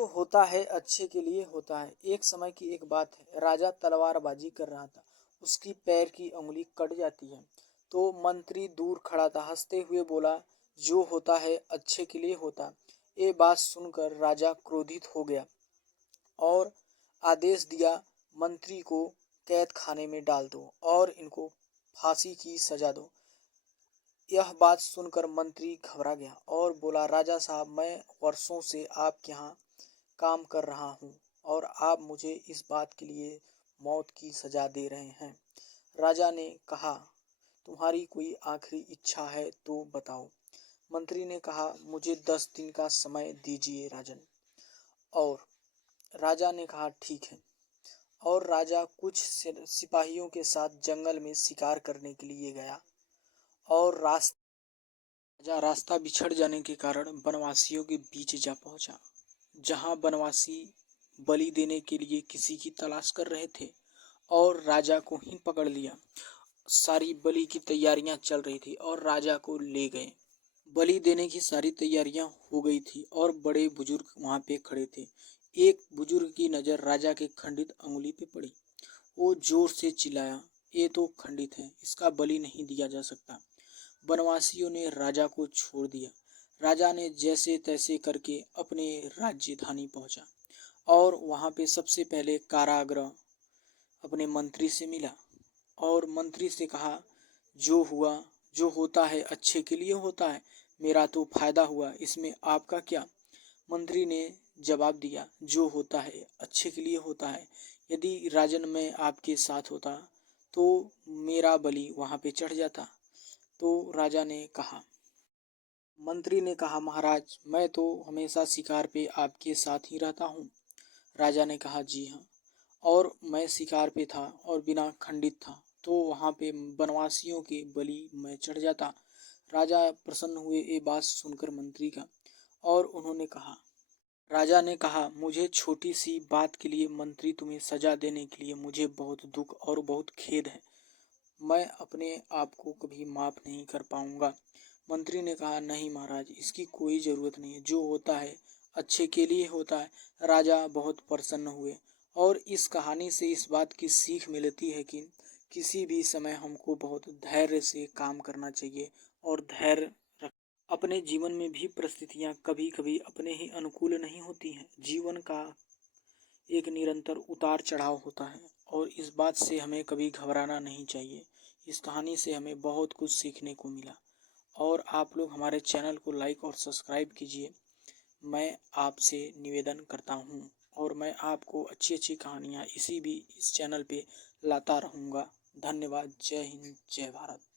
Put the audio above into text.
जो होता है अच्छे के लिए होता है। एक समय की एक बात है, राजा तलवारबाजी कर रहा था। उसकी पैर की उंगली कट जाती है। तो मंत्री दूर खड़ा था, हंसते हुए बोला, जो होता है अच्छे के लिए होता है। ये बात सुनकर राजा क्रोधित हो गया और आदेश दिया, मंत्री को कैद खाने में डाल दो और इनको फांसी की सजा दो। यह बात सुनकर मंत्री घबरा गया और बोला, राजा साहब, मैं वर्षों से आपके यहाँ काम कर रहा हूँ और आप मुझे इस बात के लिए मौत की सजा दे रहे हैं। राजा ने कहा, तुम्हारी कोई आखिरी इच्छा है तो बताओ। मंत्री ने कहा, मुझे 10 दिन का समय दीजिए राजन। और राजा ने कहा, ठीक है। और राजा कुछ सिपाहियों के साथ जंगल में शिकार करने के लिए गया और रास्ता बिछड़ जाने के कारण वनवासियों के बीच जा पहुंचा, जहां वनवासी बलि देने के लिए किसी की तलाश कर रहे थे और राजा को ही पकड़ लिया। सारी बलि की तैयारियां चल रही थी और राजा को ले गए। बलि देने की सारी तैयारियां हो गई थी और बड़े बुजुर्ग वहां पे खड़े थे। एक बुजुर्ग की नजर राजा के खंडित अंगुली पे पड़ी। वो जोर से चिल्लाया, ये तो खंडित है, इसका बलि नहीं दिया जा सकता। वनवासियों ने राजा को छोड़ दिया। राजा ने जैसे तैसे करके अपने राजधानी पहुंचा और वहां पे सबसे पहले कारागृह अपने मंत्री से मिला और मंत्री से कहा, जो होता है अच्छे के लिए होता है। मेरा तो फायदा हुआ, इसमें आपका क्या। मंत्री ने जवाब दिया, जो होता है अच्छे के लिए होता है। यदि राजन मैं आपके साथ होता तो मेरा बलि वहां पे चढ़ जाता। तो राजा ने कहा, मंत्री ने कहा, महाराज, मैं तो हमेशा शिकार पे आपके साथ ही रहता हूँ। राजा ने कहा, जी हाँ, और मैं शिकार पे था और बिना खंडित था तो वहाँ पे वनवासियों के बलि मैं चढ़ जाता। राजा प्रसन्न हुए ये बात सुनकर मंत्री का, और उन्होंने कहा, राजा ने कहा, मुझे छोटी सी बात के लिए मंत्री तुम्हें सजा देने के लिए मुझे बहुत दुख और बहुत खेद है। मैं अपने आप को कभी माफ नहीं कर पाऊंगा। मंत्री ने कहा, नहीं महाराज, इसकी कोई जरूरत नहीं है, जो होता है अच्छे के लिए होता है। राजा बहुत प्रसन्न हुए और इस कहानी से इस बात की सीख मिलती है कि किसी भी समय हमको बहुत धैर्य से काम करना चाहिए और धैर्य रख। अपने जीवन में भी परिस्थितियां कभी कभी अपने ही अनुकूल नहीं होती हैं। जीवन का एक निरंतर उतार चढ़ाव होता है और इस बात से हमें कभी घबराना नहीं चाहिए। इस कहानी से हमें बहुत कुछ सीखने को मिला और आप लोग हमारे चैनल को लाइक और सब्सक्राइब कीजिए, मैं आपसे निवेदन करता हूँ। और मैं आपको अच्छी अच्छी कहानियाँ इस चैनल पे लाता रहूँगा। धन्यवाद। जय हिंद, जय भारत।